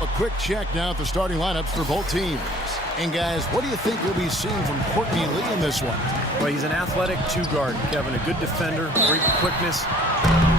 A quick check now at the starting lineups for both teams. And guys, what do you think we'll be seeing from Courtney Lee in this one? Well, he's an athletic two-guard, Kevin, a good defender, great quickness,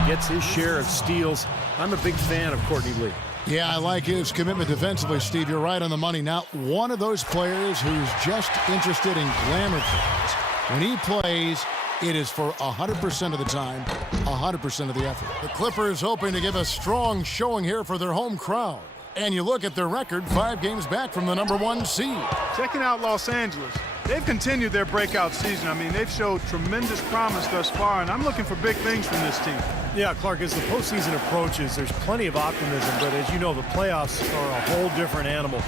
gets his share of steals. I'm a big fan of Courtney Lee. Yeah, I like his commitment defensively, Steve. You're right on the money. Not one of those players who's just interested in glamour things. When he plays, it is for 100% of the time, 100% of the effort. The Clippers hoping to give a strong showing here for their home crowd. And you look at their record, 5 games back from the #1 seed. Checking out Los Angeles, they've continued their breakout season. I mean, they've showed tremendous promise thus far, and I'm looking for big things from this team. Yeah, Clark, as the postseason approaches, there's plenty of optimism, but as you know, the playoffs are a whole different animal.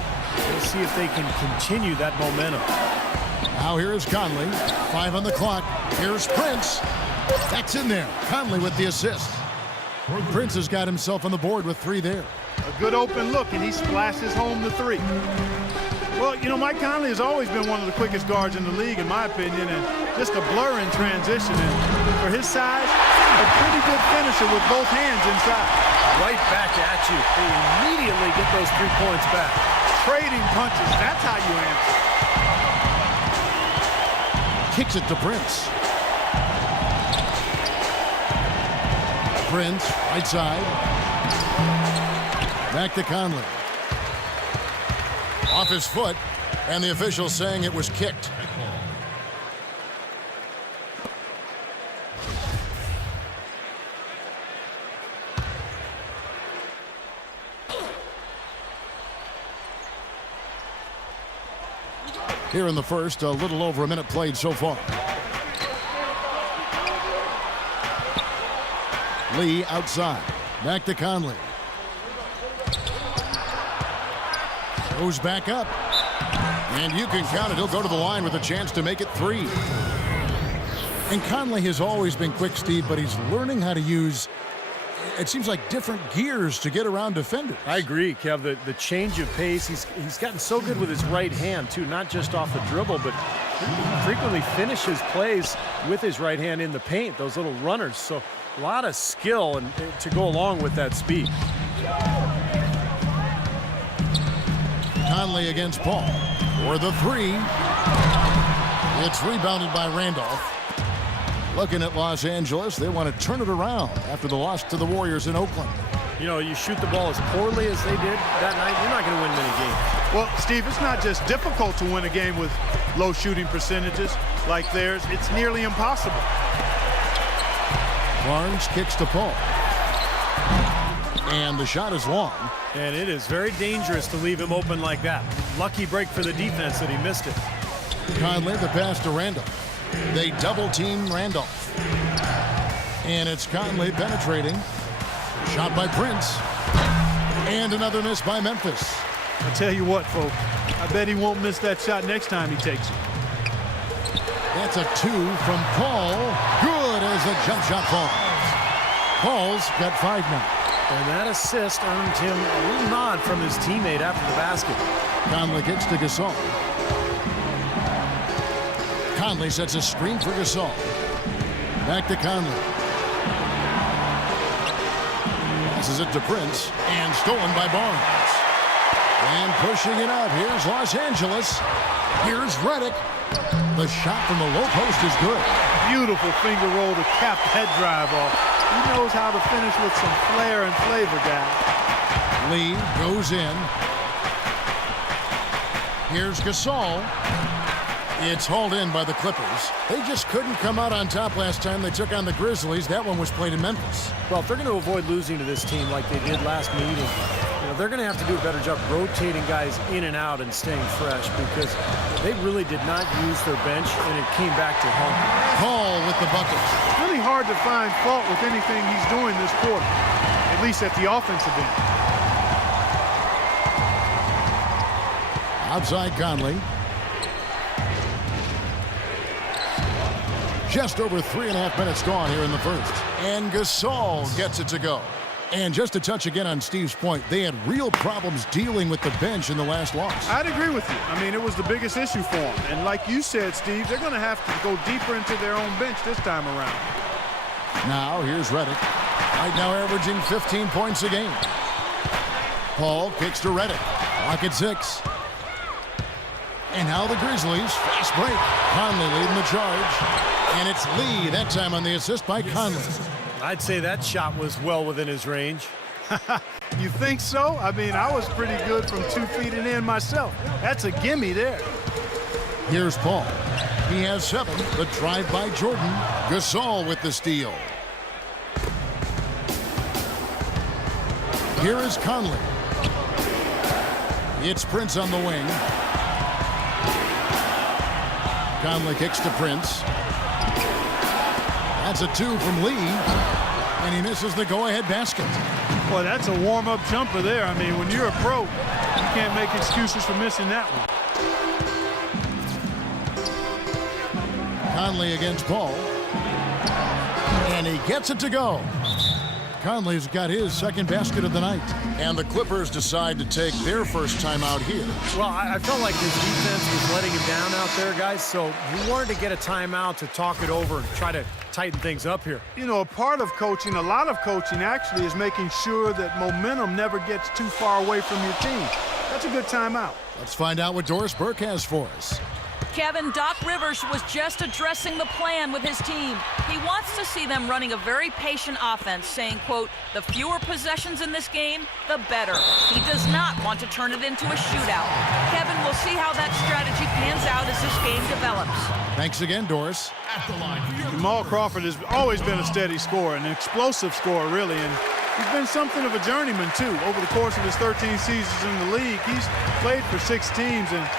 We'll see if they can continue that momentum. Now here is Conley, 5 on the clock. Here's Prince. That's in there. Conley with the assist. Prince has got himself on the board with 3 there. A good open look, and he splashes home the 3. Well, you know, Mike Conley has always been one of the quickest guards in the league, in my opinion, and just a blur in transition. And for his size, a pretty good finisher with both hands inside. Right back at you. They immediately get those 3 points back. Trading punches, that's how you answer. Kicks it to Prince. Prince, right side. Back to Conley. Off his foot, and the official saying it was kicked. Here in the first, a little over a minute played so far. Lee outside. Back to Conley. Goes back up. And you can count it. He'll go to the line with a chance to make it 3. And Conley has always been quick, Steve, but he's learning how to use, it seems like, different gears to get around defenders. I agree, Kev. The change of pace, he's gotten so good with his right hand, too, not just off the dribble, but he frequently finishes plays with his right hand in the paint, those little runners. So a lot of skill and to go along with that speed. Conley against Paul for the 3. It's rebounded by Randolph. Looking at Los Angeles, they want to turn it around after the loss to the Warriors in Oakland. You know, you shoot the ball as poorly as they did that night, you're not going to win many games. Well, Steve, it's not just difficult to win a game with low shooting percentages like theirs. It's nearly impossible. Barnes kicks to Paul. And the shot is long. And it is very dangerous to leave him open like that. Lucky break for the defense that he missed it. Conley, the pass to Randolph. They double-team Randolph. And it's Conley penetrating. Shot by Prince. And another miss by Memphis. I tell you what, folks, I bet he won't miss that shot next time he takes it. That's a 2 from Paul. Good as the jump shot falls. Paul's got 5 now. And that assist earned him a little nod from his teammate after the basket. Conley kicks to Gasol. Conley sets a screen for Gasol. Back to Conley. Passes it to Prince. And stolen by Barnes. And pushing it out. Here's Los Angeles. Here's Redick. The shot from the low post is good. Beautiful finger roll to cap that drive off. He knows how to finish with some flair and flavor, guy. Lee goes in. Here's Gasol. It's hauled in by the Clippers. They just couldn't come out on top last time they took on the Grizzlies. That one was played in Memphis. Well, if they're going to avoid losing to this team like they did last meeting, you know, they're going to have to do a better job rotating guys in and out and staying fresh because they really did not use their bench, and it came back to haunt them. Paul with the bucket. Really hard to find fault with anything he's doing this quarter, at least at the offensive end. Outside Conley. Just over 3.5 minutes gone here in the first. And Gasol gets it to go. And just to touch again on Steve's point, they had real problems dealing with the bench in the last loss. I'd agree with you. I mean, it was the biggest issue for them. And like you said, Steve, they're going to have to go deeper into their own bench this time around. Now, here's Redick. Right now averaging 15 points a game. Paul kicks to Reddick. Lock at 6. And now the Grizzlies, fast break. Conley leading the charge. And it's Lee, that time on the assist by Conley. I'd say that shot was well within his range. You think so? I mean, I was pretty good from 2 feet and in myself. That's a gimme there. Here's Paul. He has 7. The drive by Jordan. Gasol with the steal. Here is Conley. It's Prince on the wing. Conley kicks to Prince. That's a 2 from Lee. And he misses the go-ahead basket. Boy, that's a warm-up jumper there. I mean, when you're a pro, you can't make excuses for missing that one. Conley against Paul. And he gets it to go. Conley's got his second basket of the night. And the Clippers decide to take their first timeout here. Well, I felt like his defense was letting him down out there, guys, so he wanted to get a timeout to talk it over and try to tighten things up here. You know, a part of coaching, a lot of coaching actually, is making sure that momentum never gets too far away from your team. That's a good timeout. Let's find out what Doris Burke has for us. Kevin, Doc Rivers was just addressing the plan with his team. He wants to see them running a very patient offense, saying, quote, the fewer possessions in this game, the better. He does not want to turn it into a shootout. Kevin, we'll see how that strategy pans out as this game develops. Thanks again, Doris. Jamal Crawford has always been a steady scorer, an explosive scorer, really, and he's been something of a journeyman, too. Over the course of his 13 seasons in the league, he's played for 6 teams, and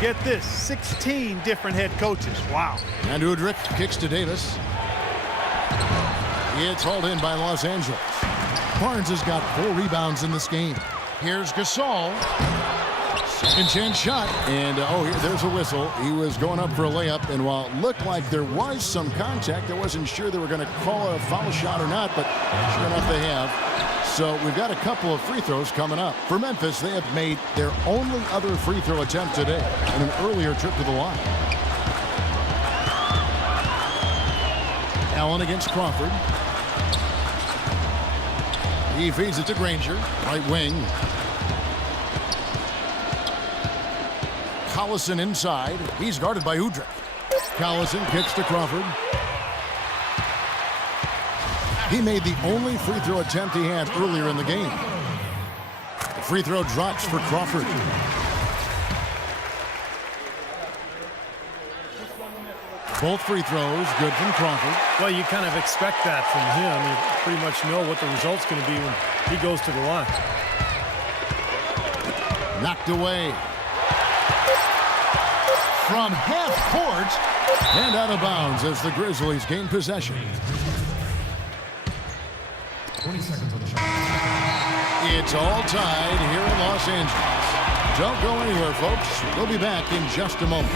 get this, 16 different head coaches. Wow. And Udrich kicks to Davis. It's hauled in by Los Angeles. Barnes has got 4 rebounds in this game. Here's Gasol. Second chance shot. And, there's a whistle. He was going up for a layup, and while it looked like there was some contact, I wasn't sure they were going to call a foul shot or not, but sure enough they have. So we've got a couple of free throws coming up. For Memphis, they have made their only other free throw attempt today in an earlier trip to the line. Allen against Crawford. He feeds it to Granger, right wing. Collison inside. He's guarded by Udrich. Collison kicks to Crawford. He made the only free throw attempt he had earlier in the game. The free throw drops for Crawford. Both free throws good from Crawford. Well, you kind of expect that from him. You pretty much know what the result's going to be when he goes to the line. Knocked away. From half court and out of bounds as the Grizzlies gain possession. 20 seconds on the shot. It's all tied here in Los Angeles. Don't go anywhere, folks. We'll be back in just a moment.